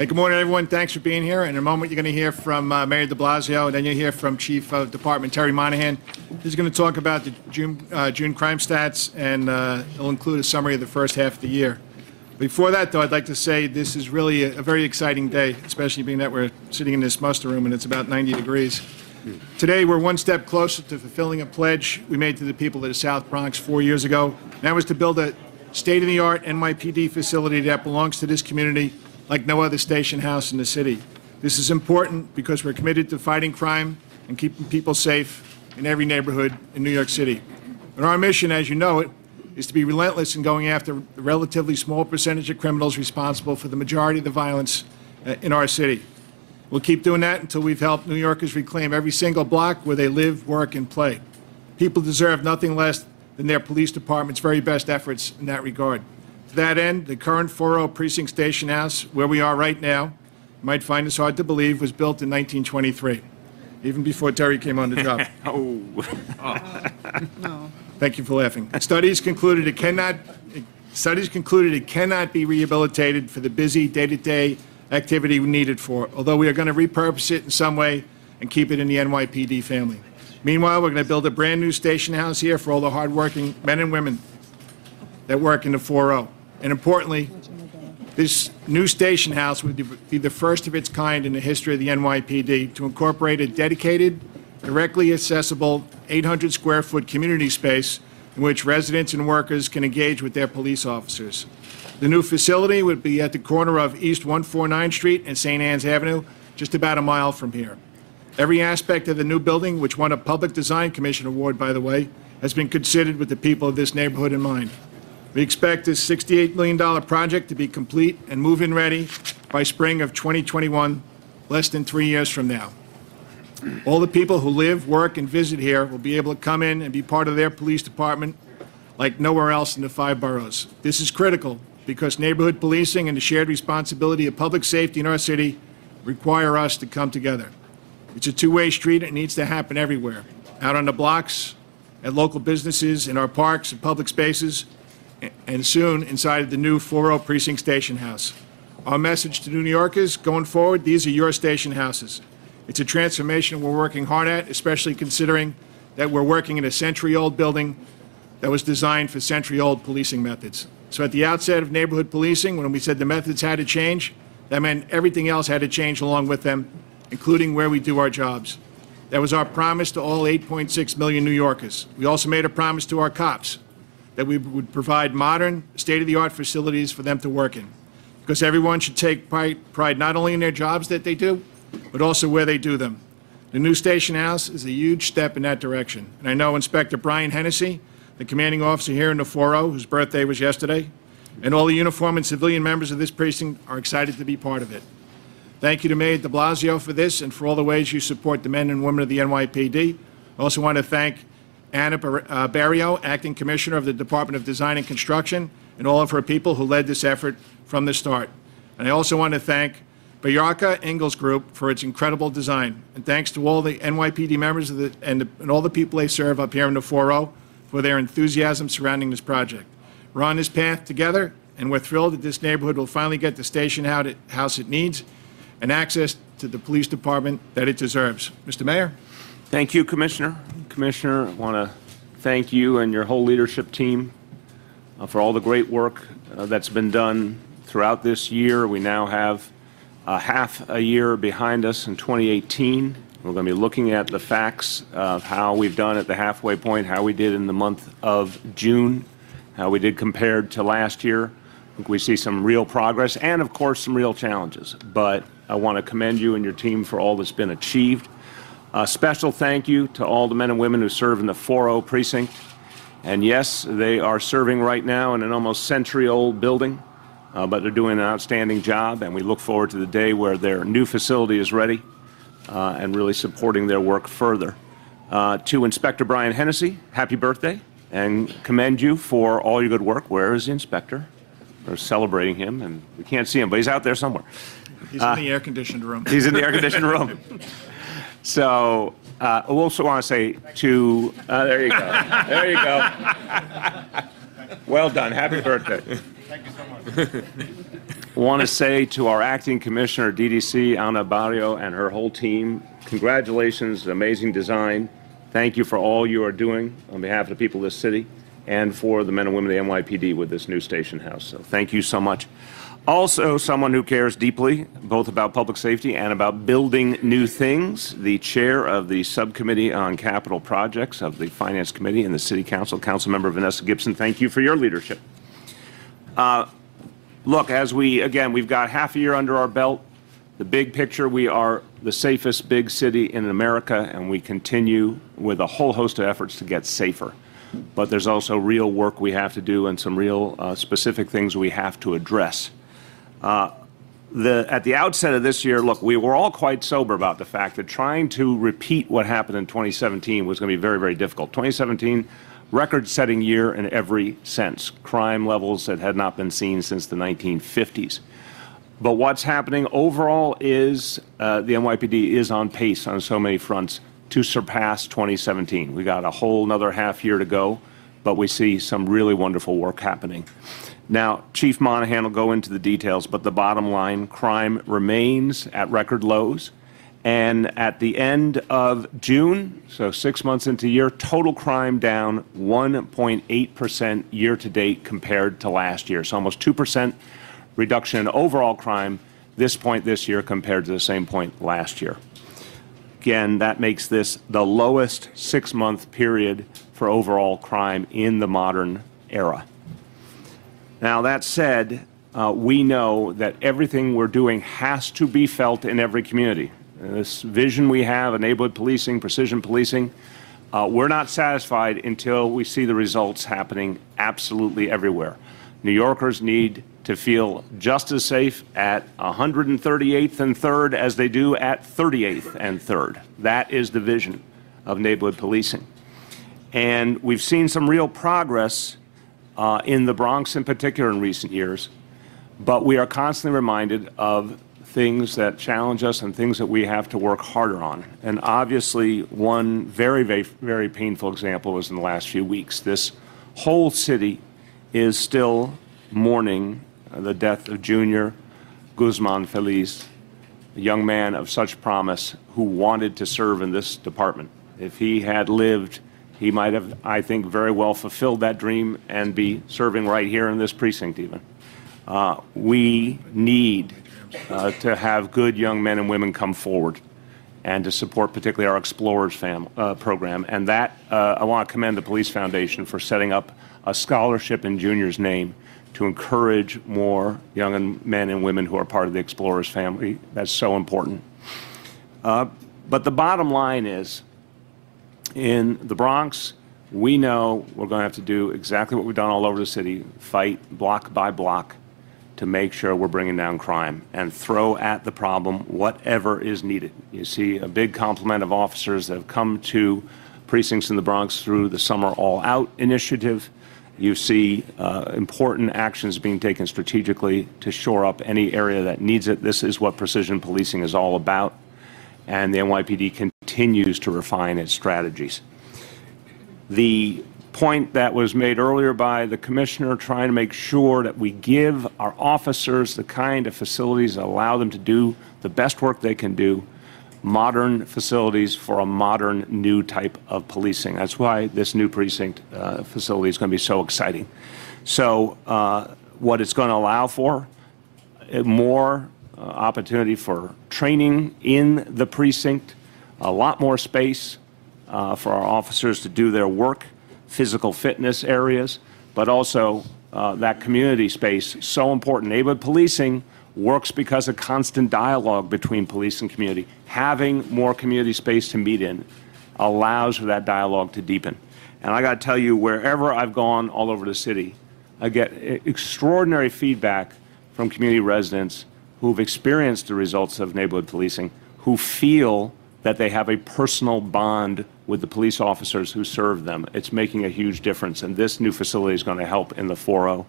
Hey, good morning, everyone. Thanks for being here. In a moment, you're going to hear from Mayor de Blasio, and then you'll hear from Chief of Department Terry Monahan. He's going to talk about the June crime stats, and it'll include a summary of the first half of the year. Before that, though, I'd like to say this is really a very exciting day, especially being that we're sitting in this muster room and it's about 90 degrees. Today, we're one step closer to fulfilling a pledge we made to the people of the South Bronx 4 years ago. That was to build a state-of-the-art NYPD facility that belongs to this community like no other station house in the city. This is important because we're committed to fighting crime and keeping people safe in every neighborhood in New York City. And our mission, as you know it, is to be relentless in going after the relatively small percentage of criminals responsible for the majority of the violence in our city. We'll keep doing that until we've helped New Yorkers reclaim every single block where they live, work, and play. People deserve nothing less than their police department's very best efforts in that regard. To that end, the current 4-0 Precinct Station House, where we are right now, you might find this hard to believe, was built in 1923, even before Terry came on the job. No. Thank you for laughing. Studies concluded it cannot be rehabilitated for the busy day-to-day activity we need it for, although we are going to repurpose it in some way and keep it in the NYPD family. Meanwhile, we're going to build a brand new station house here for all the hardworking men and women that work in the 4-0. And importantly, this new station house would be the first of its kind in the history of the NYPD to incorporate a dedicated, directly accessible 800-square-foot community space in which residents and workers can engage with their police officers. The new facility would be at the corner of East 149th Street and St. Anne's Avenue, just about a mile from here. Every aspect of the new building, which won a Public Design Commission award, by the way, has been considered with the people of this neighborhood in mind. We expect this $68 million project to be complete and move-in ready by spring of 2021, less than 3 years from now. All the people who live, work, and visit here will be able to come in and be part of their police department like nowhere else in the 5 boroughs. This is critical because neighborhood policing and the shared responsibility of public safety in our city require us to come together. It's a two-way street. It needs to happen everywhere, out on the blocks, at local businesses, in our parks and public spaces, and soon inside the new 4-0 Precinct Station House. Our message to New Yorkers, going forward, these are your station houses. It's a transformation we're working hard at, especially considering that we're working in a century-old building that was designed for century-old policing methods. So at the outset of neighborhood policing, when we said the methods had to change, that meant everything else had to change along with them, including where we do our jobs. That was our promise to all 8.6 million New Yorkers. We also made a promise to our cops that we would provide modern, state-of-the-art facilities for them to work in, because everyone should take pride not only in their jobs that they do, but also where they do them. The new station house is a huge step in that direction, and I know Inspector Brian Hennessy, the commanding officer here in the 4-0, whose birthday was yesterday, and all the uniformed and civilian members of this precinct are excited to be part of it. Thank you to Mayor de Blasio for this and for all the ways you support the men and women of the NYPD. I also want to thank Anna Barrio, Acting Commissioner of the Department of Design and Construction, and all of her people who led this effort from the start. And I also want to thank Bayarka Ingalls Group for its incredible design. And thanks to all the NYPD members and all the people they serve up here in the 4-0 for their enthusiasm surrounding this project. We're on this path together, and we're thrilled that this neighborhood will finally get the station house it needs and access to the police department that it deserves. Mr. Mayor? Thank you, Commissioner. Commissioner, I want to thank you and your whole leadership team for all the great work that's been done throughout this year. We now have half a year behind us in 2018. We're going to be looking at the facts of how we've done at the halfway point, how we did in the month of June, how we did compared to last year. I think we see some real progress and, of course, some real challenges. But I want to commend you and your team for all that's been achieved. A special thank you to all the men and women who serve in the 4-0 precinct. And yes, they are serving right now in an almost century-old building, but they're doing an outstanding job, and we look forward to the day where their new facility is ready and really supporting their work further. To Inspector Brian Hennessy, happy birthday, and commend you for all your good work. Where is the inspector? We're celebrating him, and we can't see him, but he's out there somewhere. He's in the air-conditioned room. He's in the air-conditioned room. So I also want to say to, there you go. There you go. Well done. Happy birthday. Thank you so much. want to say to our acting commissioner, DDC, Ana Barrio, and her whole team, congratulations, amazing design. Thank you for all you are doing on behalf of the people of this city and for the men and women of the NYPD with this new station house. So thank you so much. Also, someone who cares deeply both about public safety and about building new things, the chair of the subcommittee on capital projects of the Finance Committee and the City Council, Councilmember Vanessa Gibson. Thank you for your leadership. Look, as we've got half a year under our belt. The big picture, we are the safest big city in America, and we continue with a whole host of efforts to get safer. But there's also real work we have to do and some real specific things we have to address. At the outset of this year, look, we were all quite sober about the fact that trying to repeat what happened in 2017 was going to be very, very difficult. 2017, record-setting year in every sense. Crime levels that had not been seen since the 1950s. But what's happening overall is the NYPD is on pace on so many fronts to surpass 2017. We got a whole another half year to go, but we see some really wonderful work happening. Now, Chief Monahan will go into the details, but the bottom line, crime remains at record lows. And at the end of June, so 6 months into the year, total crime down 1.8% year to date compared to last year. So almost 2% reduction in overall crime this point this year compared to the same point last year. Again, that makes this the lowest 6-month period for overall crime in the modern era. Now, that said, we know that everything we're doing has to be felt in every community. This vision we have, neighborhood policing, precision policing, we're not satisfied until we see the results happening absolutely everywhere. New Yorkers need to feel just as safe at 138th and 3rd as they do at 38th and 3rd. That is the vision of neighborhood policing. And we've seen some real progress in the Bronx in particular in recent years, but we are constantly reminded of things that challenge us and things that we have to work harder on. And obviously, one very, very, very painful example was in the last few weeks. This whole city is still mourning the death of Junior Guzman Feliz, a young man of such promise who wanted to serve in this department. If he had lived, he might have, I think, very well fulfilled that dream and be serving right here in this precinct even. We need to have good young men and women come forward and to support particularly our Explorers program. And that, I want to commend the Police Foundation for setting up a scholarship in Junior's name to encourage more young men and women who are part of the Explorers family. That's so important. But the bottom line is, in the Bronx, we know we're going to have to do exactly what we've done all over the city, fight block by block to make sure we're bringing down crime and throw at the problem whatever is needed. You see a big complement of officers that have come to precincts in the Bronx through the Summer All Out initiative. You see important actions being taken strategically to shore up any area that needs it. This is what precision policing is all about, and the NYPD continues to refine its strategies. The point that was made earlier by the commissioner, trying to make sure that we give our officers the kind of facilities that allow them to do the best work they can do, modern facilities for a modern new type of policing. That's why this new precinct facility is going to be so exciting. So what it's going to allow for, more opportunity for training in the precinct, a lot more space for our officers to do their work, physical fitness areas, but also that community space, so important. Neighborhood policing works because of constant dialogue between police and community. Having more community space to meet in allows for that dialogue to deepen. And I got to tell you, wherever I've gone all over the city, I get extraordinary feedback from community residents who've experienced the results of neighborhood policing, who feel that they have a personal bond with the police officers who serve them. It's making a huge difference, and this new facility is going to help in the 4-0.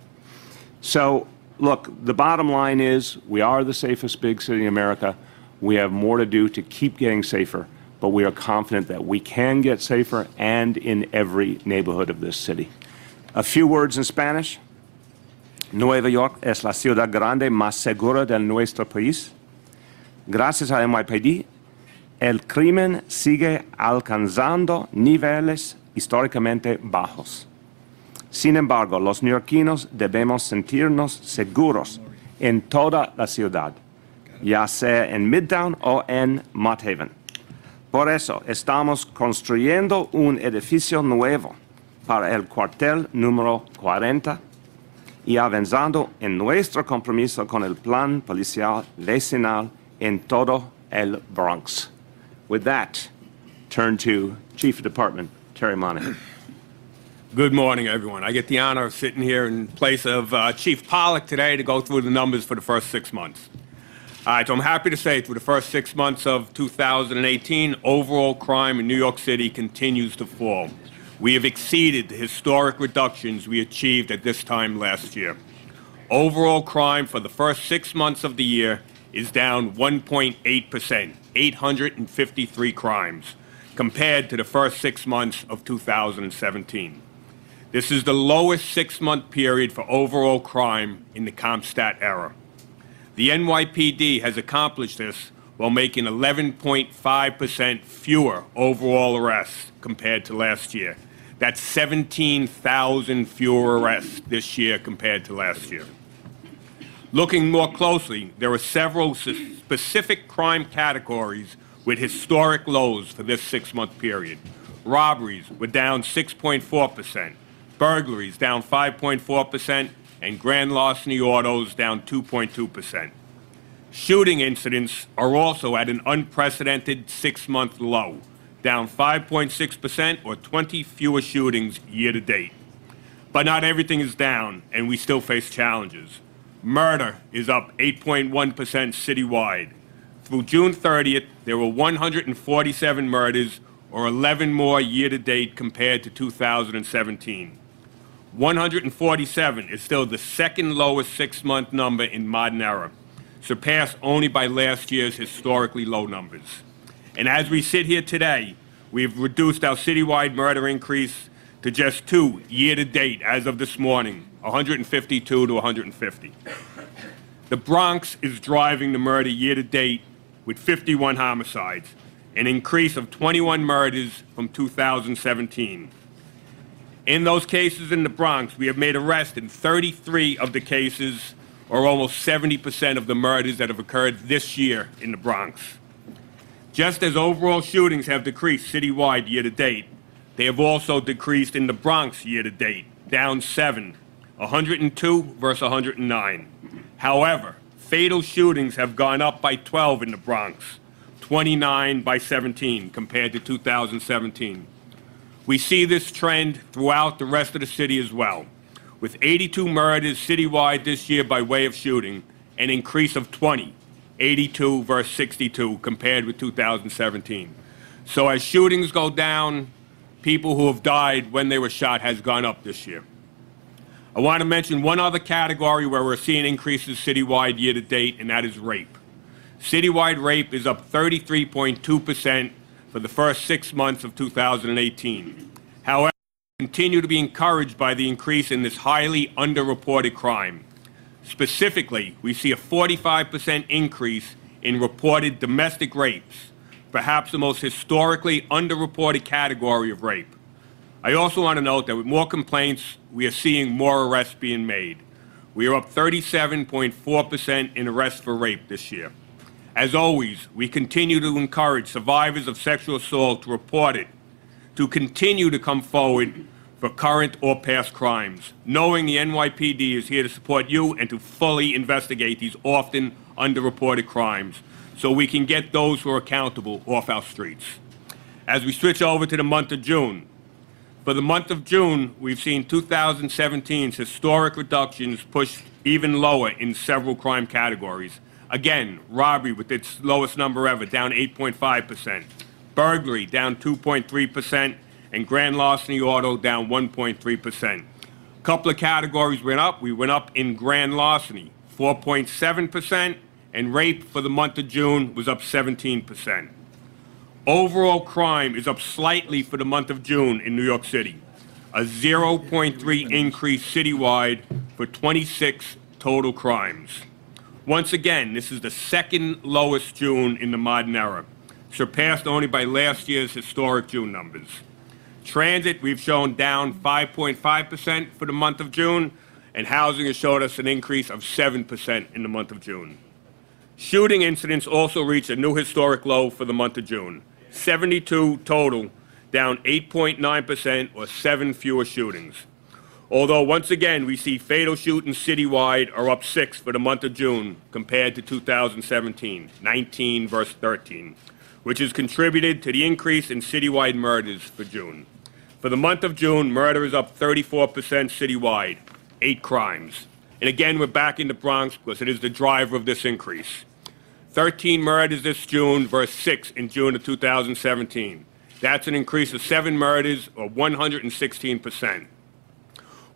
So, look, the bottom line is we are the safest big city in America. We have more to do to keep getting safer, but we are confident that we can get safer and in every neighborhood of this city. A few words in Spanish. Nueva York es la ciudad grande más segura de nuestro país. Gracias a NYPD, el crimen sigue alcanzando niveles históricamente bajos. Sin embargo, los neoyorquinos debemos sentirnos seguros en toda la ciudad, ya sea en Midtown o en Mott Haven. Por eso, estamos construyendo un edificio nuevo para el cuartel número 40 y avanzando en nuestro compromiso con el plan policial vecinal en todo el Bronx. With that, turn to Chief of Department, Terry Monahan. Good morning, everyone. I get the honor of sitting here in place of Chief Pollack today to go through the numbers for the first 6 months. All right, so I'm happy to say through the first 6 months of 2018, overall crime in New York City continues to fall. We have exceeded the historic reductions we achieved at this time last year. Overall crime for the first 6 months of the year is down 1.8%, 853 crimes, compared to the first 6 months of 2017. This is the lowest 6-month period for overall crime in the CompStat era. The NYPD has accomplished this while making 11.5% fewer overall arrests compared to last year. That's 17,000 fewer arrests this year compared to last year. Looking more closely, there are several specific crime categories with historic lows for this 6-month period. Robberies were down 6.4%, burglaries down 5.4%, and grand larceny autos down 2.2%. Shooting incidents are also at an unprecedented 6-month low, down 5.6% or 20 fewer shootings year to date. But not everything is down, and we still face challenges. Murder is up 8.1% citywide. Through June 30th, there were 147 murders, or 11 more year to date compared to 2017. 147 is still the second lowest 6-month number in modern era, surpassed only by last year's historically low numbers. And as we sit here today, we've reduced our citywide murder increase to just 2 year to date as of this morning, 152 to 150. The Bronx is driving the murder year to date with 51 homicides, an increase of 21 murders from 2017. In those cases in the Bronx, we have made arrests in 33 of the cases, or almost 70% of the murders that have occurred this year in the Bronx. Just as overall shootings have decreased citywide year to date, they have also decreased in the Bronx year to date, down 7, 102 versus 109. However, fatal shootings have gone up by 12 in the Bronx, 29 by 17 compared to 2017. We see this trend throughout the rest of the city as well, with 82 murders citywide this year by way of shooting, an increase of 20, 82 versus 62 compared with 2017. So as shootings go down, people who have died when they were shot has gone up this year. I want to mention one other category where we're seeing increases citywide year to date, and that is rape. Citywide rape is up 33.2% for the first 6 months of 2018. However, we continue to be encouraged by the increase in this highly underreported crime. Specifically, we see a 45% increase in reported domestic rapes, perhaps the most historically underreported category of rape. I also want to note that with more complaints, we are seeing more arrests being made. We are up 37.4% in arrests for rape this year. As always, we continue to encourage survivors of sexual assault to report it, to continue to come forward for current or past crimes, knowing the NYPD is here to support you and to fully investigate these often underreported crimes so we can get those who are accountable off our streets. As we switch over to the month of June, for the month of June, we've seen 2017's historic reductions pushed even lower in several crime categories. Again, robbery with its lowest number ever, down 8.5%. Burglary, down 2.3%. And grand larceny auto, down 1.3%. A couple of categories went up. We went up in grand larceny, 4.7%. And rape for the month of June was up 17%. Overall crime is up slightly for the month of June in New York City. a 0.3 increase citywide for 26 total crimes. Once again, this is the second lowest June in the modern era, surpassed only by last year's historic June numbers. Transit, we've shown down 5.5% for the month of June, and housing has showed us an increase of 7% in the month of June. Shooting incidents also reached a new historic low for the month of June, 72 total, down 8.9% or 7 fewer shootings. Although once again we see fatal shootings citywide are up 6 for the month of June compared to 2017, 19 versus 13, which has contributed to the increase in citywide murders for June. For the month of June, murder is up 34% citywide, 8 crimes. And again, we're back in the Bronx because it is the driver of this increase. 13 murders this June versus 6 in June of 2017. That's an increase of 7 murders or 116%.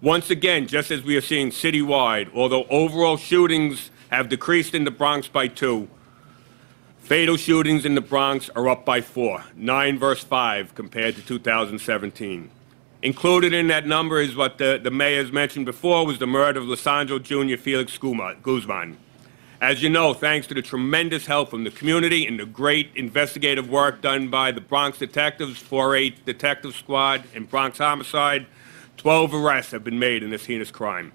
Once again, just as we are seeing citywide, although overall shootings have decreased in the Bronx by 2, fatal shootings in the Bronx are up by 4, 9 versus 5 compared to 2017. Included in that number is what the mayor's mentioned before was the murder of Lisandro Jr. Felix Guzman. As you know, thanks to the tremendous help from the community and the great investigative work done by the Bronx detectives, 4-8 Detective Squad, and Bronx Homicide, 12 arrests have been made in this heinous crime.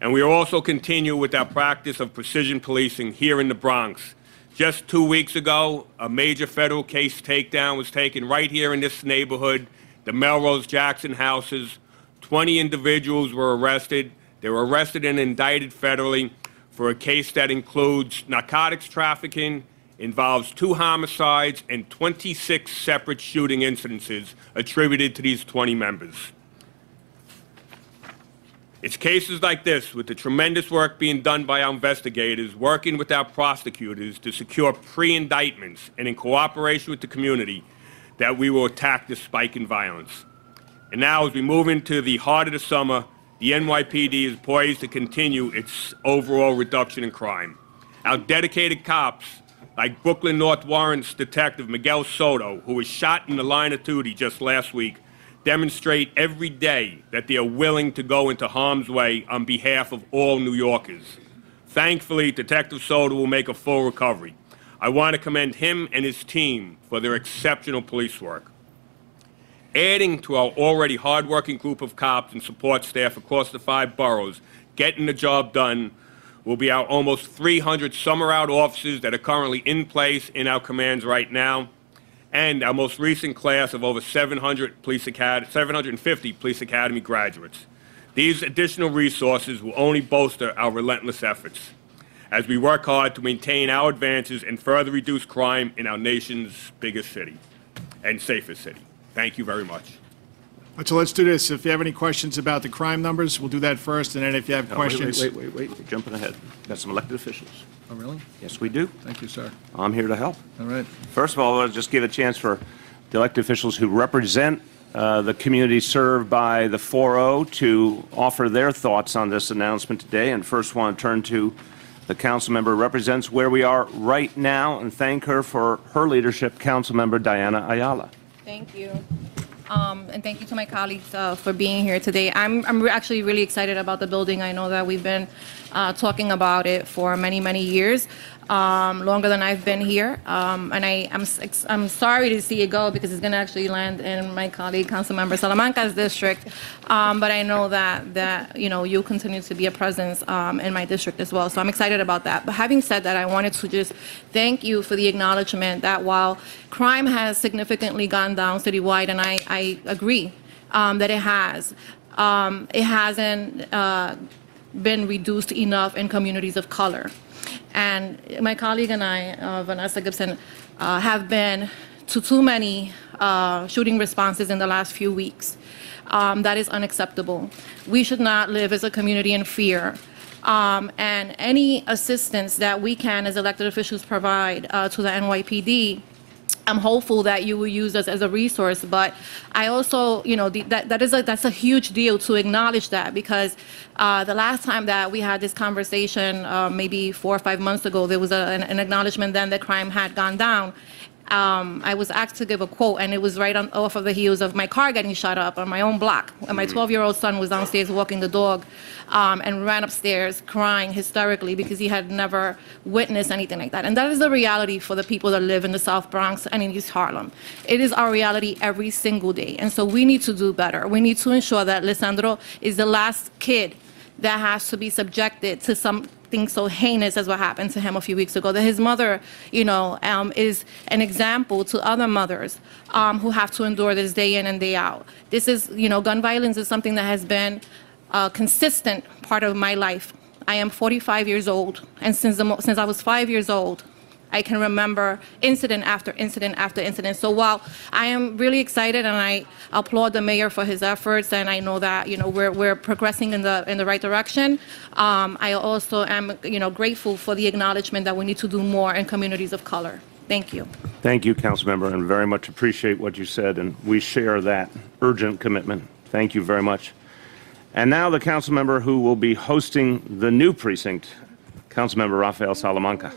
And we also continue with our practice of precision policing here in the Bronx. Just 2 weeks ago, a major federal case takedown was taken right here in this neighborhood, the Melrose Jackson houses. 20 individuals were arrested. They were arrested and indicted federally for a case that includes narcotics trafficking, involves 2 homicides, and 26 separate shooting incidences attributed to these 20 members. It's cases like this, with the tremendous work being done by our investigators, working with our prosecutors to secure pre-indictments and in cooperation with the community, that we will attack this spike in violence. And now, as we move into the heart of the summer, the NYPD is poised to continue its overall reduction in crime. Our dedicated cops, like Brooklyn North Warrants Detective Miguel Soto, who was shot in the line of duty just last week, demonstrate every day that they are willing to go into harm's way on behalf of all New Yorkers. Thankfully, Detective Soto will make a full recovery. I want to commend him and his team for their exceptional police work. Adding to our already hard-working group of cops and support staff across the 5 boroughs, getting the job done, will be our almost 300 summer-out officers that are currently in place in our commands right now, and our most recent class of over 750 Police Academy graduates. These additional resources will only bolster our relentless efforts as we work hard to maintain our advances and further reduce crime in our nation's biggest city and safest city. Thank you very much. So let's do this. If you have any questions about the crime numbers, we'll do that first, and then if you have questions... Wait. You're jumping ahead. Got some elected officials. Oh, really? Yes, we do. Thank you, sir. I'm here to help. All right. First of all, I'll just give a chance for the elected officials who represent the community served by the 4-0 to offer their thoughts on this announcement today. And first, want to turn to the council member who represents where we are right now and thank her for her leadership, Council Member Diana Ayala. Thank you. And thank you to my colleagues for being here today. I'm actually really excited about the building. I know that we've been talking about it for many, many years, longer than I've been here. And I'm sorry to see it go because it's going to actually land in my colleague, Councilmember Salamanca's district. But I know that you'll continue to be a presence in my district as well. So I'm excited about that. But having said that, I wanted to just thank you for the acknowledgement that while crime has significantly gone down citywide, and I agree that it hasn't been reduced enough in communities of color. And my colleague and I, Vanessa Gibson, have been to too many shooting responses in the last few weeks. That is unacceptable. We should not live as a community in fear. And any assistance that we can as elected officials provide to the NYPD, I'm hopeful that you will use us as a resource, but I also, that's a huge deal to acknowledge that, because the last time that we had this conversation, maybe 4 or 5 months ago, there was an acknowledgement then that crime had gone down. I was asked to give a quote, and it was right off of the heels of my car getting shot up on my own block. And my 12-year-old son was downstairs walking the dog and ran upstairs crying hysterically because he had never witnessed anything like that. And that is the reality for the people that live in the South Bronx and in East Harlem. It is our reality every single day. And so we need to do better. We need to ensure that Lisandro is the last kid that has to be subjected to something so heinous as what happened to him a few weeks ago, that his mother, is an example to other mothers who have to endure this day in and day out. This is, gun violence is something that has been a consistent part of my life. I am 45 years old, and since I was 5 years old, I can remember incident after incident after incident. So while I am really excited and I applaud the mayor for his efforts, and I know that we're progressing in the right direction, I also am grateful for the acknowledgement that we need to do more in communities of color. Thank you. Thank you, Councilmember, and very much appreciate what you said, and we share that urgent commitment. Thank you very much. And now the Councilmember who will be hosting the new precinct, Councilmember Rafael Salamanca.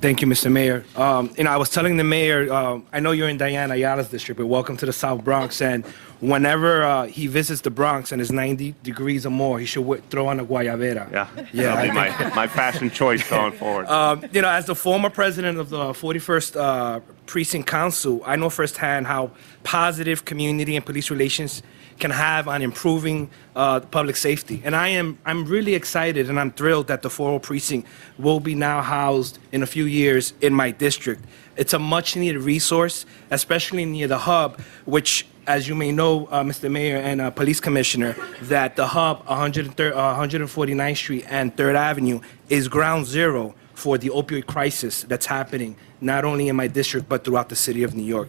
Thank you, Mr. Mayor. I was telling the mayor, I know you're in Diana Ayala's district, but welcome to the South Bronx. And whenever he visits the Bronx and it's 90 degrees or more, he should throw on a guayabera. Yeah, that'll be my fashion choice going forward. As the former president of the 41st Precinct Council, I know firsthand how positive community and police relations can have on improving public safety. And I'm really excited and I'm thrilled that the 40 precinct will be now housed in a few years in my district. It's a much needed resource, especially near the hub, which, as you may know, Mr. Mayor and Police Commissioner, that the hub, 149th Street and 3rd Avenue, is ground zero for the opioid crisis that's happening not only in my district but throughout the city of New York.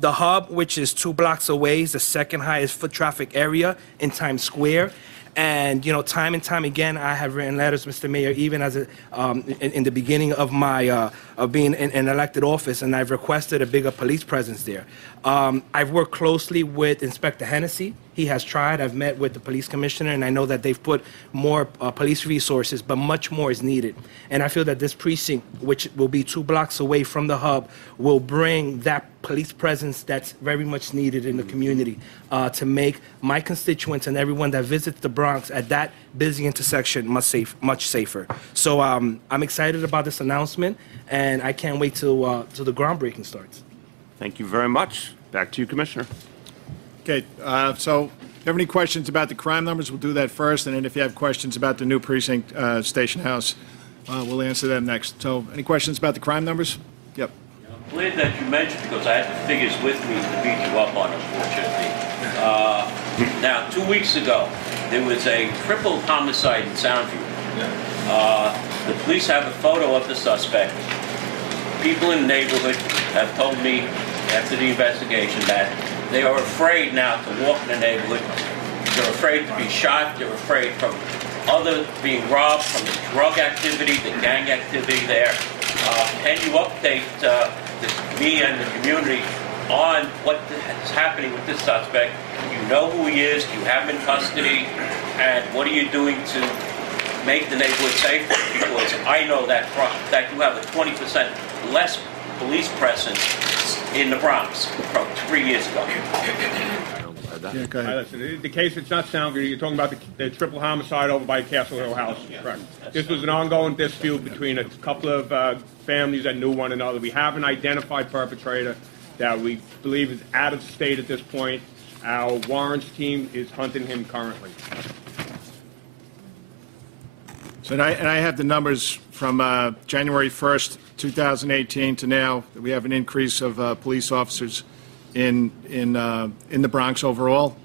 The hub, which is 2 blocks away, is the second highest foot traffic area in Times Square. And, time and time again, I have written letters, Mr. Mayor, even as in the beginning of my of being in elected office, and I've requested a bigger police presence there. I've worked closely with Inspector Hennessy. He has tried. I've met with the police commissioner, and I know that they've put more police resources, but much more is needed. And I feel that this precinct, which will be 2 blocks away from the hub, will bring that police presence that's very much needed in the community to make my constituents and everyone that visits the Bronx at that busy intersection much safer. So I'm excited about this announcement, and I can't wait till the groundbreaking starts. Thank you very much. Back to you, Commissioner. Okay, so if you have any questions about the crime numbers, we'll do that first, and then if you have questions about the new precinct station house, we'll answer them next. So any questions about the crime numbers? Yep. I'm glad that you mentioned, because I had the figures with me to beat you up on, unfortunately. Now, 2 weeks ago, there was a triple homicide in Soundview. The police have a photo of the suspect. People in the neighborhood have told me after the investigation that they are afraid now to walk in the neighborhood. They're afraid to be shot. They're afraid from being robbed, from the drug activity, the gang activity there. Can you update me and the community on what is happening with this suspect? You know who he is. You have him in custody. And what are you doing to make the neighborhood safer? Because I know that you have a 20% less police presence in the Bronx from 3 years ago. Yeah, go ahead. Listen, the case, it's not Soundview. You're talking about the triple homicide over by Castle Hill House. Correct. This was an ongoing dispute between a couple of families that knew one another. We have an identified perpetrator that we believe is out of state at this point. Our warrants team is hunting him currently. So, and I have the numbers from January 1st, 2018 to now. We have an increase of police officers in the Bronx overall.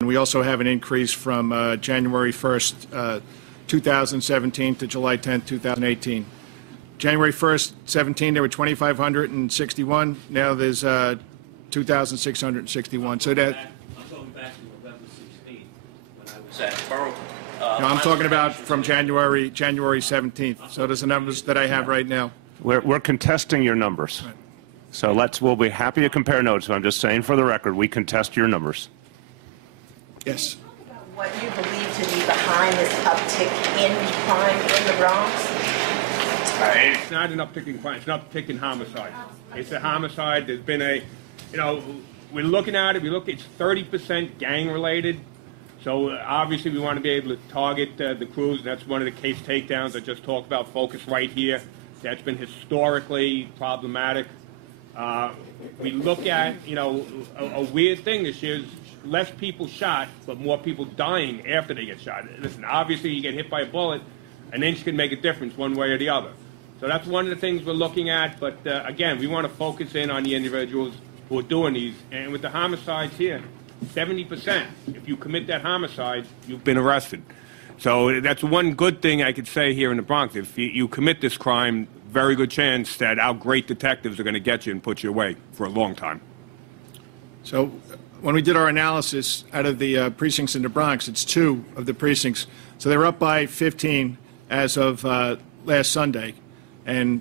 And we also have an increase from January 1st, 2017 to July 10th, 2018. January 1st, 17, there were 2,561. Now there's 2,661. So that. I'm going back to November 16th when I was at Borough. No, I'm talking about from January 17th. So there's the numbers that I have right now. We're contesting your numbers. Right. So we'll be happy to compare notes. I'm just saying for the record, we contest your numbers. Yes. Talk about what you believe to be behind this uptick in crime in the Bronx. It's not an uptick in crime. It's an uptick in homicide. It's a homicide. There's been a, we're looking at it. It's 30% gang-related. So obviously we want to be able to target the crews. That's one of the case takedowns I just talked about. Focus right here. That's been historically problematic. We look at, a weird thing this year is less people shot, but more people dying after they get shot. Listen, obviously you get hit by a bullet, an inch can make a difference one way or the other. So that's one of the things we're looking at. But again, we want to focus in on the individuals who are doing these. And with the homicides here, 70%, if you commit that homicide, you've been arrested. So that's one good thing I could say here in the Bronx. If you commit this crime, very good chance that our great detectives are going to get you and put you away for a long time. So when we did our analysis out of the precincts in the Bronx, it's 2 of the precincts. So they were up by 15 as of last Sunday. And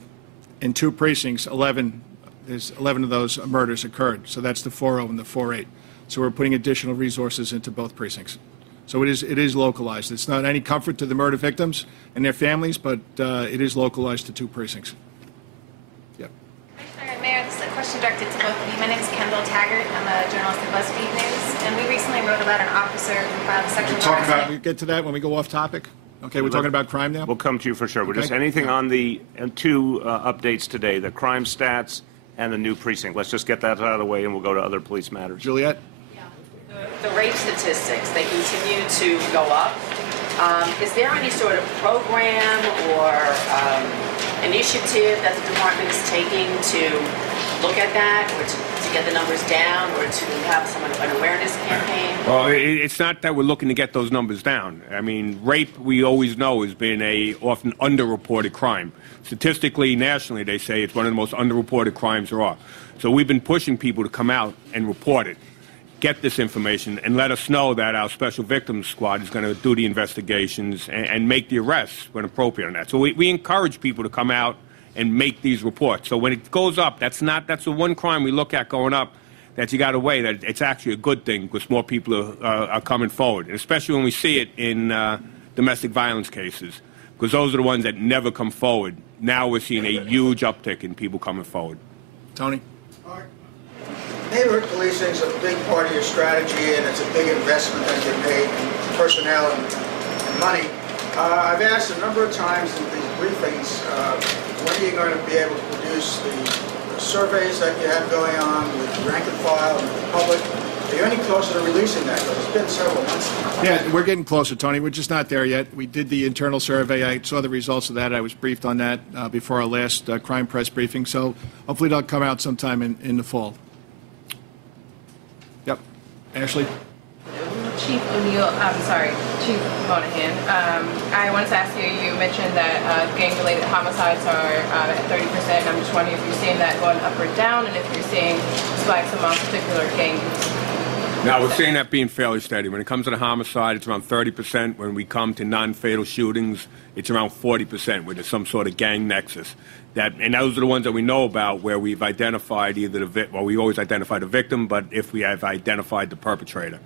in 2 precincts, 11 of those murders occurred. So that's the 4-0 and the 4-8. So we're putting additional resources into both precincts. So it is localized. It's not any comfort to the murder victims and their families, but it is localized to 2 precincts. Yep. Mayor, this is a question directed to both of you. My name is Kendall Taggart. I'm a journalist at BuzzFeed News, and we recently wrote about an officer who filed a sexual harassment. We get to that when we go off topic. Okay, we're talking about crime now? We'll come to you for sure. We're Okay. just anything on the 2 updates today, the crime stats and the new precinct. Let's just get that out of the way and we'll go to other police matters. Juliet? The rape statistics, they continue to go up. Is there any sort of program or initiative that the department is taking to look at that, or to get the numbers down, or to have an awareness campaign? Well, it's not that we're looking to get those numbers down. I mean, rape, we always know, has been a often underreported crime. Statistically, nationally, they say it's one of the most underreported crimes there are. So we've been pushing people to come out and report it, get this information, and let us know that our Special Victims Squad is going to do the investigations and make the arrests when appropriate on that. So we encourage people to come out and make these reports. So when it goes up, that's the one crime we look at going up that you got to weigh that it's actually a good thing because more people are coming forward, and especially when we see it in domestic violence cases, because those are the ones that never come forward. Now we're seeing a huge uptick in people coming forward. Tony? Neighborhood policing is a big part of your strategy, and it's a big investment that you made in personnel and money. I've asked a number of times in these briefings, when are you going to be able to produce the surveys that you have going on with rank and file and with the public? Are you any closer to releasing that? Because it's been several months now. Yeah, we're getting closer, Tony. We're just not there yet. We did the internal survey. I saw the results of that. I was briefed on that before our last crime press briefing. So hopefully that'll come out sometime in the fall. Yep. Ashley? Chief Chief Monahan. I wanted to ask you, you mentioned that gang-related homicides are at 30%. I'm just wondering if you're seeing that going up or down, and if you're seeing spikes among particular gangs. Now, we're seeing that being fairly steady. When it comes to the homicide, it's around 30%. When we come to non-fatal shootings, it's around 40%, where there's some sort of gang nexus. And those are the ones that we know about where we've identified either we always identify the victim, but if we have identified the perpetrator.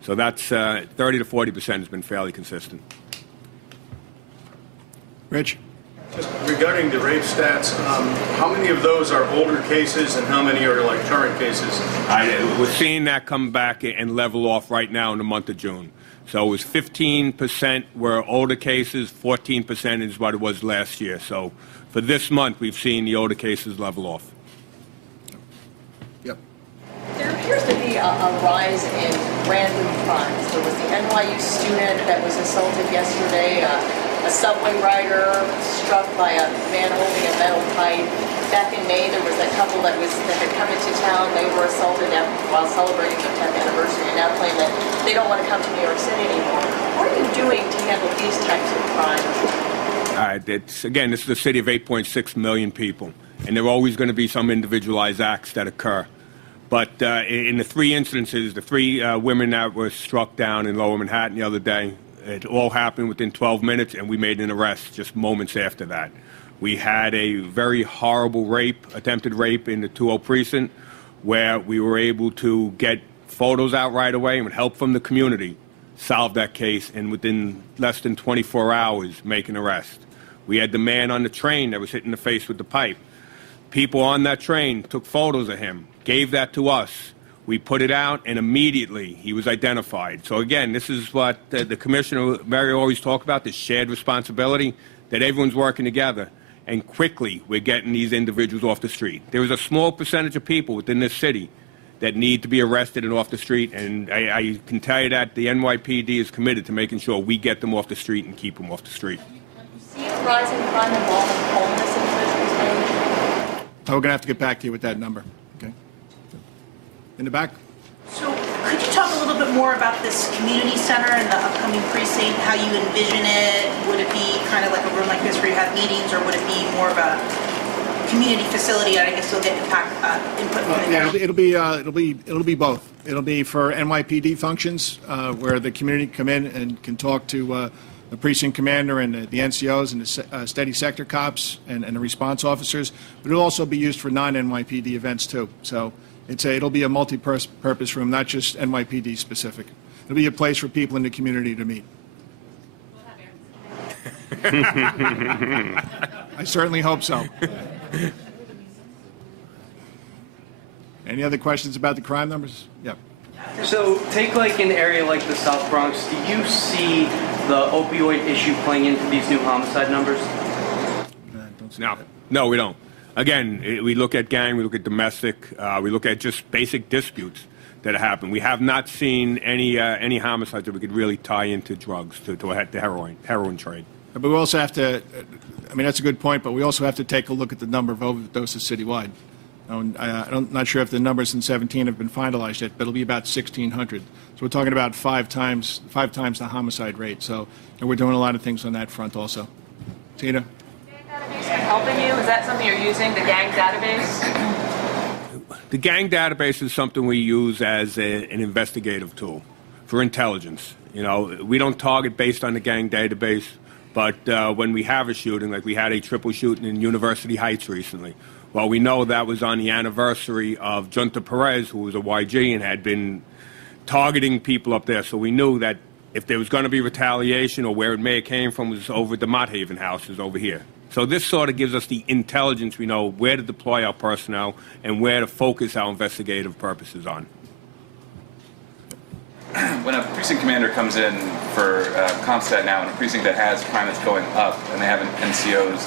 So that's 30 to 40% has been fairly consistent. Rich? Just regarding the rape stats, how many of those are older cases and how many are like current cases? We're seeing that come back and level off right now in the month of June. So it was 15% were older cases, 14% is what it was last year. So for this month, we've seen the older cases level off. Yep. There appears to be a rise in random crimes. There was the NYU student that was assaulted yesterday, a subway rider struck by a man holding a metal pipe. Back in May, there was a couple that had come into town. They were assaulted while celebrating the 10th anniversary, and now claim that they don't want to come to New York City anymore. What are you doing to handle these types of crimes? Again, this is a city of 8.6 million people, and there are always going to be some individualized acts that occur. But in the 3 incidences, the 3 women that were struck down in Lower Manhattan the other day, it all happened within 12 minutes, and we made an arrest just moments after that. We had a very horrible attempted rape in the 2-0 precinct, where we were able to get photos out right away and with help from the community, solve that case, and within less than 24 hours, make an arrest. We had the man on the train that was hit in the face with the pipe. People on that train took photos of him, gave that to us. We put it out, and immediately he was identified. So again, this is what the Commissioner, Mayor, always talk about, this shared responsibility, that everyone's working together. And quickly, we're getting these individuals off the street. There is a small percentage of people within this city that need to be arrested and off the street, and I can tell you that the NYPD is committed to making sure we get them off the street and keep them off the street. Have you seen a rise in crime involving homeless individuals? We're going to have to get back to you with that number. Okay. In the back? So could you talk a little bit more about this community center and the upcoming precinct, how you envision it? Would it be kind of like a room like this where you have meetings, or would it be more of a community facility? And I guess you'll get input from the It'll be both. It'll be for NYPD functions where the community come in and can talk to the precinct commander and the NCOs and the steady sector cops and the response officers. But it'll also be used for non-NYPD events too. So it'll be a multi-purpose room, not just NYPD specific. It'll be a place for people in the community to meet. I certainly hope so. Any other questions about the crime numbers? Yep. So take like an area like the South Bronx. Do you see the opioid issue playing into these new homicide numbers? No, we don't. Again, we look at gang, we look at domestic, we look at just basic disputes that happen. We have not seen any homicides that we could really tie into drugs, to the heroin trade. But we also have to, I mean, that's a good point, but we also have to take a look at the number of overdoses citywide. I'm not sure if the numbers in 17 have been finalized yet, but it'll be about 1,600. So we're talking about five times the homicide rate. So and we're doing a lot of things on that front also. Tina? Database been helping you? Is that something you're using, the gang database? The gang database is something we use as an investigative tool for intelligence. You know, we don't target based on the gang database, but when we have a shooting, like we had a triple shooting in University Heights recently, well, we know that was on the anniversary of Junta Perez, who was a YG and had been targeting people up there. So we knew that if there was going to be retaliation or where it may have came from was over the Mott Haven houses over here. So this sort of gives us the intelligence. We know where to deploy our personnel and where to focus our investigative purposes on. When a precinct commander comes in for CompStat now in a precinct that has crime that's going up and they have NCOs,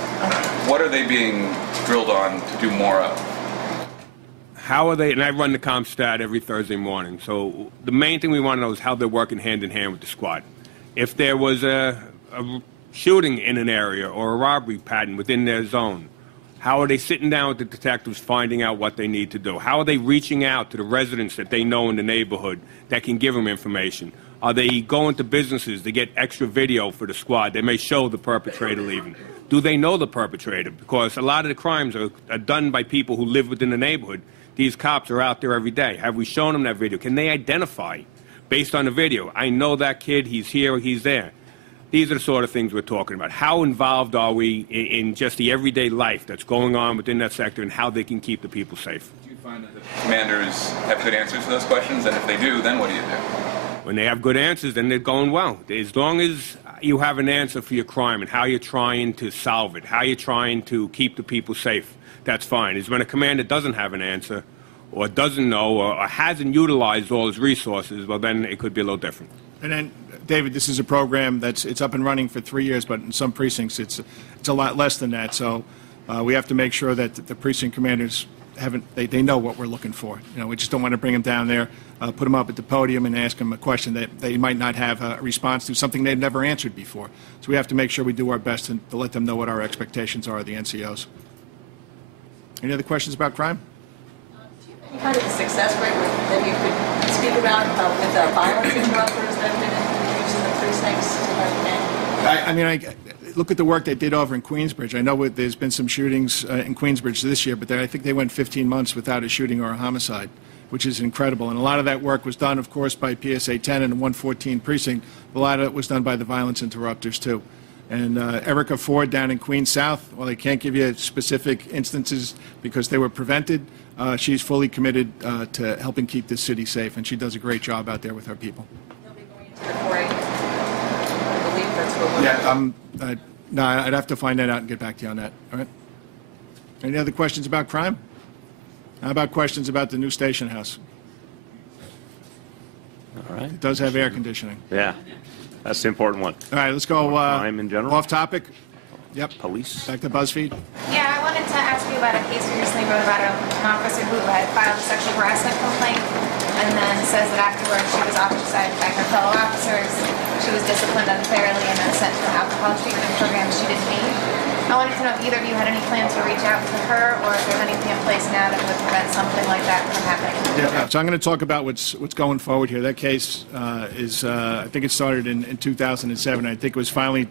what are they being drilled on to do more of? How are they, and I run the CompStat every Thursday morning, so the main thing we want to know is how they're working hand in hand with the squad. If there was a shooting in an area or a robbery pattern within their zone, how are they sitting down with the detectives finding out what they need to do? How are they reaching out to the residents that they know in the neighborhood that can give them information? Are they going to businesses to get extra video for the squad? They may show the perpetrator leaving. Do they know the perpetrator? Because a lot of the crimes are done by people who live within the neighborhood. These cops are out there every day. Have we shown them that video? Can they identify based on the video? I know that kid, he's here, he's there. These are the sort of things we're talking about. How involved are we in just the everyday life that's going on within that sector and how they can keep the people safe? Do you find that the commanders have good answers to those questions? And if they do, then what do you do? When they have good answers, then they're going well. As long as you have an answer for your crime and how you're trying to solve it, how you're trying to keep the people safe, that's fine. It's when a commander doesn't have an answer or doesn't know or hasn't utilized all his resources, well, then it could be a little different. And then, David, this is a program it's up and running for 3 years, but in some precincts it's a lot less than that. So we have to make sure that the precinct commanders they know what we're looking for. You know, we just don't want to bring them down there, put them up at the podium and ask them a question that they might not have a response to, something they've never answered before. So we have to make sure we do our best to let them know what our expectations are of the NCOs. Any other questions about crime? Any kind of a success rate that you could speak about with the violence interrupters that have been used in the precincts to have been? I look at the work they did over in Queensbridge. I know there's been some shootings in Queensbridge this year, but I think they went 15 months without a shooting or a homicide, which is incredible. And a lot of that work was done, of course, by PSA 10 and the 114 precinct. A lot of it was done by the violence interrupters, too. And Erica Ford down in Queens South, while I can't give you specific instances because they were prevented, she's fully committed to helping keep this city safe, and she does a great job out there with her people. They'll be going into the 4A. I believe that's what we're No, I'd have to find that out and get back to you on that. All right? Any other questions about crime? How about questions about the new station house? All right. It does have air conditioning. Yeah, that's the important one. All right, let's go Crime in general? off topic. Yep. Police. Back to BuzzFeed. Yeah, I wanted to ask you about a case we recently wrote about an officer who had filed a sexual harassment complaint and then says that afterwards she was ostracized by her fellow officers. She was disciplined unfairly and then sent to an alcohol treatment program she didn't need. I wanted to know if either of you had any plans to reach out to her or if there's anything in place now that would prevent something like that from happening. Yeah, so I'm going to talk about what's going forward here. That case is, I think it started in 2007. I think it was finally,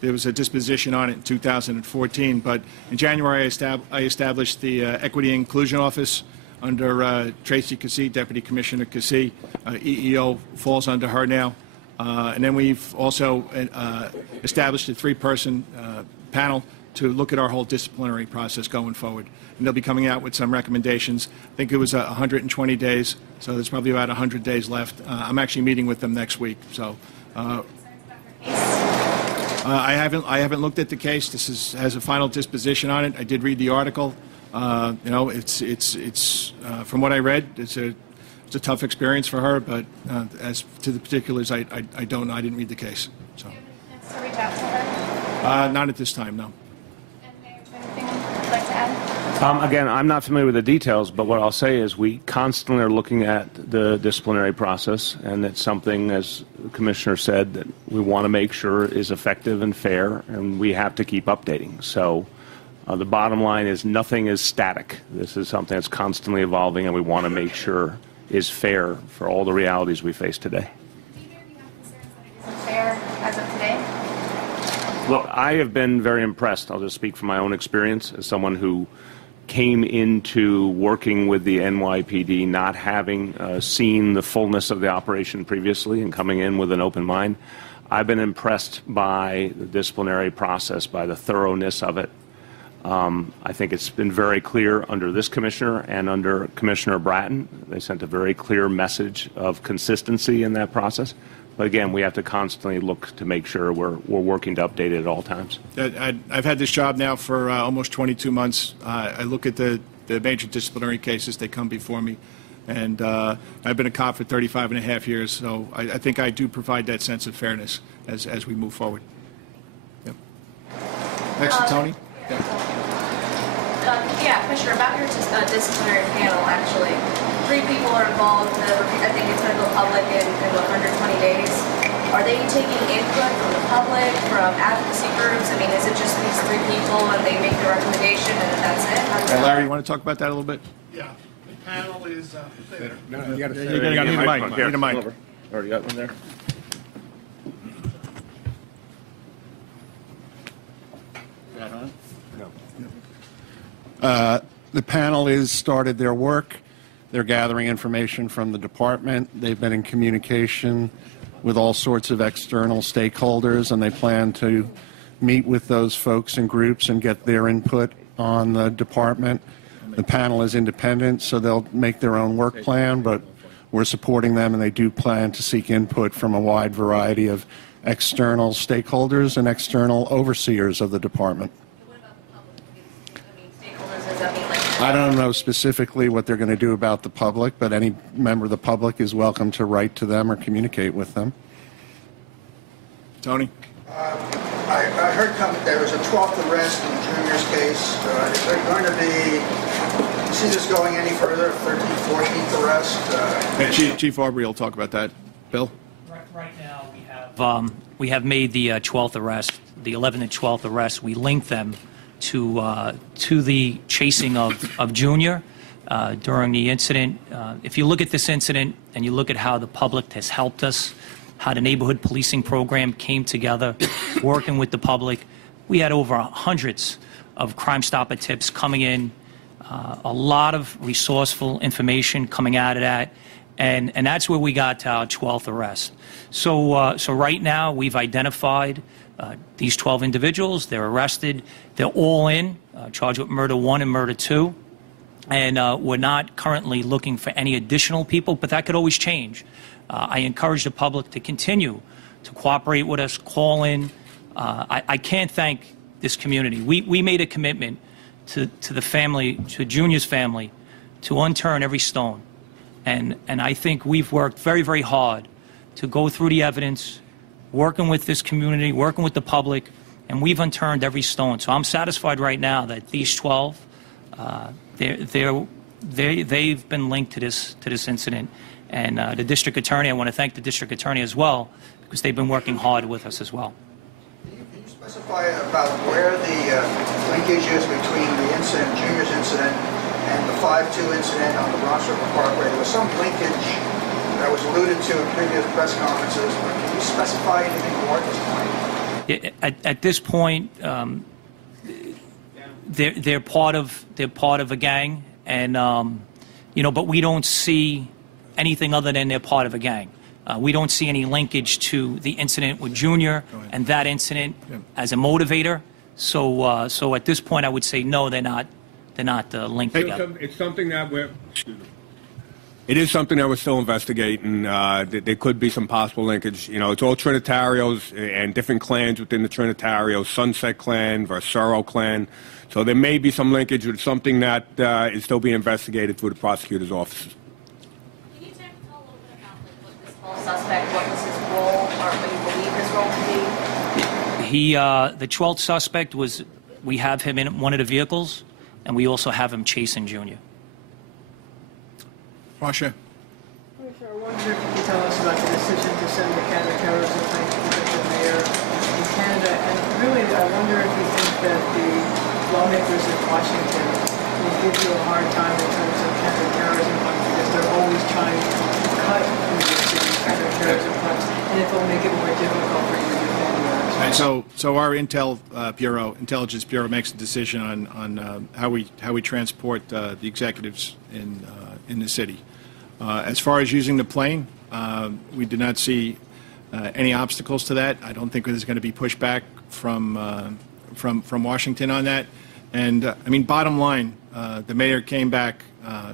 there was a disposition on it in 2014. But in January, I established the Equity and Inclusion Office under Tracy Cassey, Deputy Commissioner Cassey. EEO falls under her now. And then we've also established a three-person panel to look at our whole disciplinary process going forward. And they'll be coming out with some recommendations. I think it was 120 days, so there's probably about 100 days left. I'm actually meeting with them next week. So I haven't looked at the case. This has a final disposition on it. I did read the article. You know, it's from what I read, it's a tough experience for her. But as to the particulars, I don't know. I didn't read the case. So. Do you have plans to reach out to her? Not at this time, no. And Mayor, is there anything you'd like to add? Again, I'm not familiar with the details, but what I'll say is we constantly are looking at the disciplinary process, and it's something, as the Commissioner said, that we want to make sure is effective and fair, and we have to keep updating. So the bottom line is nothing is static. This is something that's constantly evolving, and we want to make sure is fair for all the realities we face today. Isn't fair as of today? Look, I have been very impressed. I'll just speak from my own experience as someone who came into working with the NYPD not having seen the fullness of the operation previously and coming in with an open mind. I've been impressed by the disciplinary process, by the thoroughness of it. I think it's been very clear under this commissioner and under Commissioner Bratton. They sent a very clear message of consistency in that process. But again, we have to constantly look to make sure we're working to update it at all times. I've had this job now for almost 22 months. I look at the major disciplinary cases, they come before me. And I've been a cop for 35 and a half years, so I think I do provide that sense of fairness as we move forward. Yep. Next to Tony. Yeah, Commissioner, about your disciplinary panel, actually. 3 people are involved. I think it's going to go public in 120 days. Are they taking input from the public, from advocacy groups? I mean, is it just these 3 people and they make the recommendation and that's it? Larry, you want to talk about that a little bit? Yeah. The panel is... No, you got to need a mic. Need a mic. Already got one there. The panel has started their work. They're gathering information from the department. They've been in communication with all sorts of external stakeholders, and they plan to meet with those folks and groups and get their input on the department. The panel is independent, so they'll make their own work plan, but we're supporting them, and they do plan to seek input from a wide variety of external stakeholders and external overseers of the department. I don't know specifically what they're going to do about the public, but any member of the public is welcome to write to them or communicate with them. Tony? I heard there was a 12th arrest in Junior's case. Is there going to be, you see this going any further, 13th, 14th arrest? Chief Aubrey will talk about that. Bill? Right now we have made the 12th arrest, the 11th and 12th arrest. We linked them to the chasing of Junior during the incident. If you look at this incident and you look at how the public has helped us, how the neighborhood policing program came together, working with the public, we had over hundreds of Crime Stopper tips coming in, a lot of resourceful information coming out of that, and that's where we got to our 12th arrest. So right now we've identified these 12 individuals. They're arrested. They're all in, charged with murder 1 and murder 2. And we're not currently looking for any additional people, but that could always change. I encourage the public to continue to cooperate with us, call in, I can't thank this community. We made a commitment to the family, to Junior's family, to unturn every stone. And I think we've worked very, very hard to go through the evidence, working with this community, working with the public, and we've unturned every stone. So I'm satisfied right now that these 12, they've been linked to this incident. And the district attorney, I want to thank the district attorney as well, because they've been working hard with us as well. Can you specify about where the linkage is between the incident, Junior's incident, and the 5-2 incident on the Bronx River Parkway? There was some linkage that was alluded to in previous press conferences, but can you specify anything more at this point? At this point, they're part of a gang, and but we don't see anything other than they're part of a gang. We don't see any linkage to the incident with Junior and that incident as a motivator. So at this point, I would say no, they're not linked together. It's something that it is something that we're still investigating. There could be some possible linkage. It's all Trinitarios and different clans within the Trinitarios, Sunset Clan, Versero Clan. So there may be some linkage with something that is still being investigated through the prosecutor's office. Can you tell a little bit about what this whole suspect, what was his role, or what you believe his role to be? The 12th suspect we have him in one of the vehicles, and we also have him chasing Junior. Marcia. I wonder if you could tell us about the decision to send the counterterrorism claim to the mayor in Canada. And really, I wonder if you think that the lawmakers in Washington will give you a hard time in terms of counterterrorism funds, because they're always trying to cut these counterterrorism funds, and it will make it more difficult for you to defend your actions. So our intelligence bureau makes a decision on how we transport the executives in the city. As far as using the plane, we did not see any obstacles to that. I don't think there's going to be pushback from Washington on that. And I mean, bottom line, the mayor came back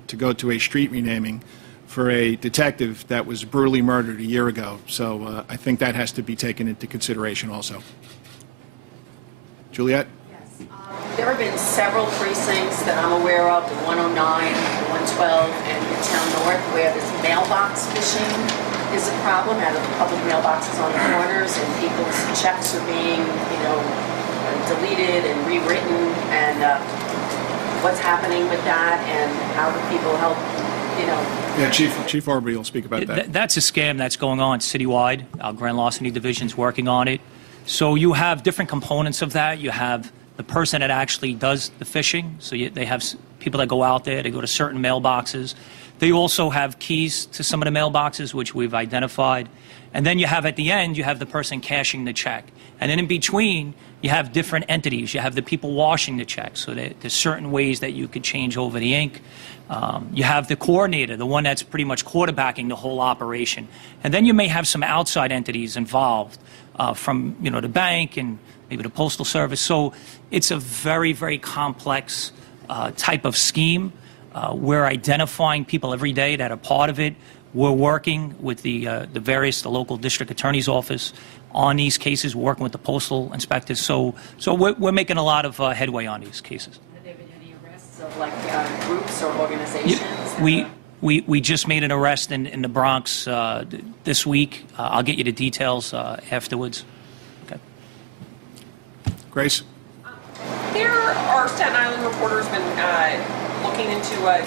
to go to a street renaming for a detective that was brutally murdered a year ago. So I think that has to be taken into consideration also. Juliet? There have been several precincts that I'm aware of, the 109, the 112, and Midtown North, where this mailbox phishing is a problem out of the public mailboxes on the corners, and people's checks are being, deleted and rewritten, and what's happening with that, and how do people help, Yeah, Chief Aubrey will speak about that. That's a scam that's going on citywide. Our Grand Larceny Division's working on it. So you have different components of that. You have the person that actually does the phishing. So they have people that go out there, they go to certain mailboxes. They also have keys to some of the mailboxes, which we've identified. And then you have, at the end, you have the person cashing the check. And then in between, you have different entities. You have the people washing the check. So there's certain ways that you could change over the ink. You have the coordinator, the one that's pretty much quarterbacking the whole operation. And then you may have some outside entities involved from, the bank and maybe the Postal Service. So it's a very, very complex type of scheme. We're identifying people every day that are part of it. We're working with the local district attorney's office on these cases. We're working with the postal inspectors. So we're making a lot of headway on these cases. Have there been any arrests of groups or organizations? We just made an arrest in the Bronx this week. I'll get you the details afterwards. Okay. Grace? There are Staten Island reporters been looking into a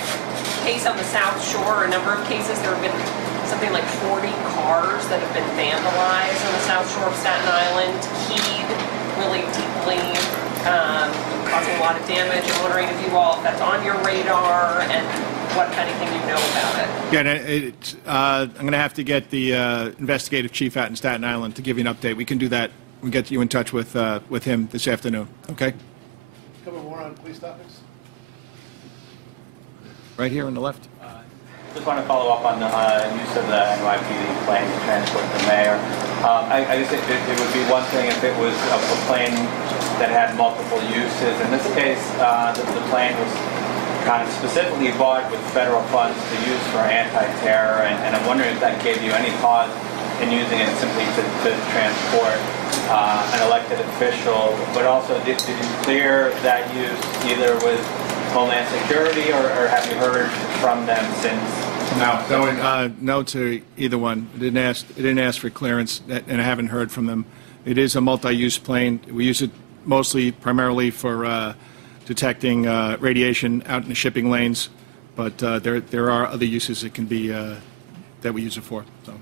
case on the South Shore, a number of cases. There have been something like 40 cars that have been vandalized on the South Shore of Staten Island, keyed really deeply, causing a lot of damage. I'm wondering if if that's on your radar and what, if anything, you know about it. Yeah, I'm going to have to get the investigative chief out in Staten Island to give you an update. We can do that. We'll get you in touch with him this afternoon. Okay? A couple more on police topics. Right here on the left. Just want to follow up on the use of the NYPD plane to transport the mayor. I guess it would be one thing if it was a plane that had multiple uses. In this case, the plane was kind of specifically bought with federal funds to use for anti-terror, and I'm wondering if that gave you any pause in using it simply to transport an elected official, but also did you clear that use either with Homeland Security or have you heard from them since? No to either one. It didn't ask for clearance, and I haven't heard from them. It is a multi-use plane. We use it primarily for detecting radiation out in the shipping lanes, but there are other uses it can be that we use it for. So.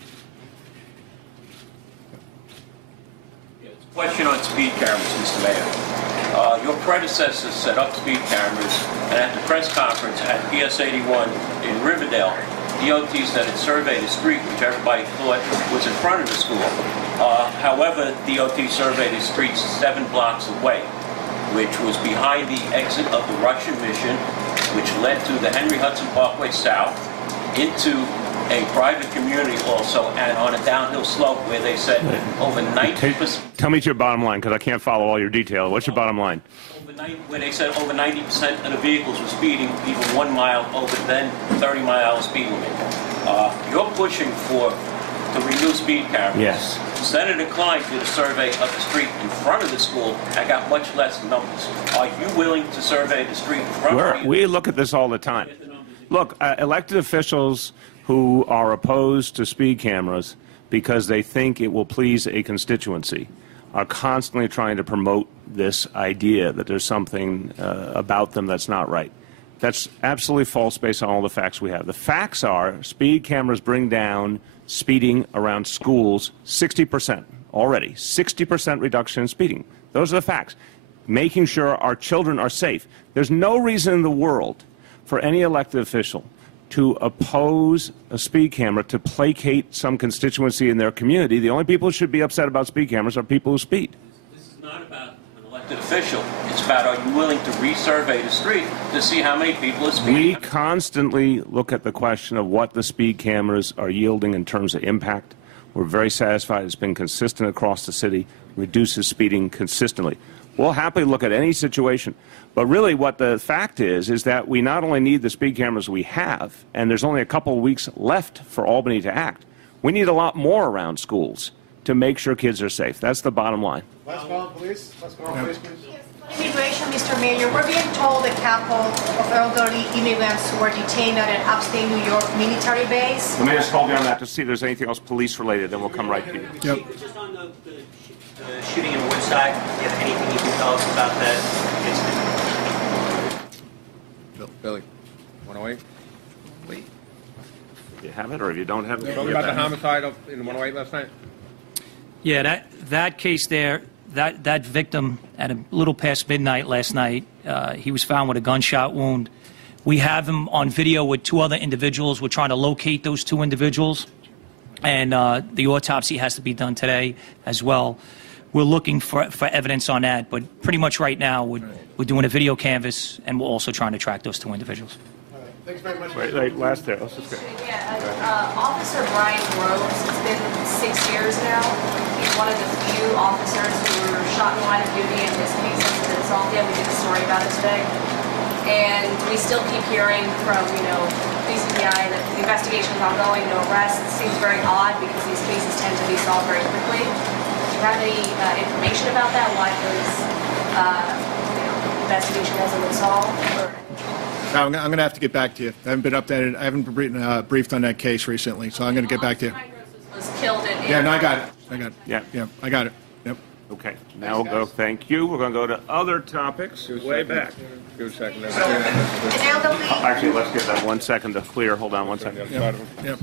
Question on speed cameras, Mr. Mayor. Your predecessor set up speed cameras, and at the press conference at PS 81 in Riverdale, DOT said it surveyed a street which everybody thought was in front of the school. However, DOT surveyed a street 7 blocks away, which was behind the exit of the Russian Mission, which led to the Henry Hudson Parkway South, into a private community also, and on a downhill slope where they said over 90%. Tell me your bottom line, because I can't follow all your detail. What's your bottom line? Where they said over 90% of the vehicles were speeding even 1 mile over then 30-mile speed limit. You're pushing to renew speed cameras. Yes. Senator Klein did a survey of the street in front of the school and got much less numbers. Are you willing to survey the street in front of you? We look at this all the time. Look, elected officials who are opposed to speed cameras because they think it will please a constituency are constantly trying to promote this idea that there's something about them that's not right. That's absolutely false based on all the facts we have. The facts are speed cameras bring down speeding around schools 60% already, 60% reduction in speeding. Those are the facts. Making sure our children are safe. There's no reason in the world for any elected official to oppose a speed camera to placate some constituency in their community. The only people who should be upset about speed cameras are people who speed. This is not about an elected official. It's about, are you willing to resurvey the street to see how many people are speeding? We constantly look at the question of what the speed cameras are yielding in terms of impact. We're very satisfied it's been consistent across the city, reduces speeding consistently. We'll happily look at any situation. But really what the fact is that we not only need the speed cameras we have, and there's only a couple of weeks left for Albany to act, we need a lot more around schools to make sure kids are safe. That's the bottom line. Last call, please. Last call, please. Immigration, Mr. Mayor, we're being told a couple of elderly immigrants were detained at an upstate New York military base. Let me just hold you on that to see if there's anything else police-related, then we'll come right to you. Yep. Just on the shooting in Woodside, do you have anything you can tell us about that incident? Billy, 108? Wait. If you have it, or if you don't have it. Talking about the homicide in 108 last night? Yeah, that case there, that victim at a little past midnight last night, he was found with a gunshot wound. We have him on video with 2 other individuals. We're trying to locate those 2 individuals, and the autopsy has to be done today as well. We're looking for evidence on that, but pretty much right now we're doing a video canvass, and we're also trying to track those 2 individuals. Thanks very much. Wait, last there. Let's just go. Officer Brian Rose, it's been 6 years now. He's one of the few officers who were shot in the line of duty, and his case hasn't been solved yet. We did a story about it today. And we still keep hearing from, BCPI that the investigation is ongoing, no arrests. It seems very odd because these cases tend to be solved very quickly. Do you have any information about that? Why those investigation hasn't been solved? I'm going to have to get back to you. I haven't been updated. I haven't been briefed on that case recently, so I'm going to get back to you. Was killed in. Yeah, no, I got it. Yeah. Yeah, I got it. Yep. Okay. Now we'll go. Thank you. We're going to go to other topics. Way back. Give a second. Actually, let's give that 1 second to clear. Hold on 1 second. Yep.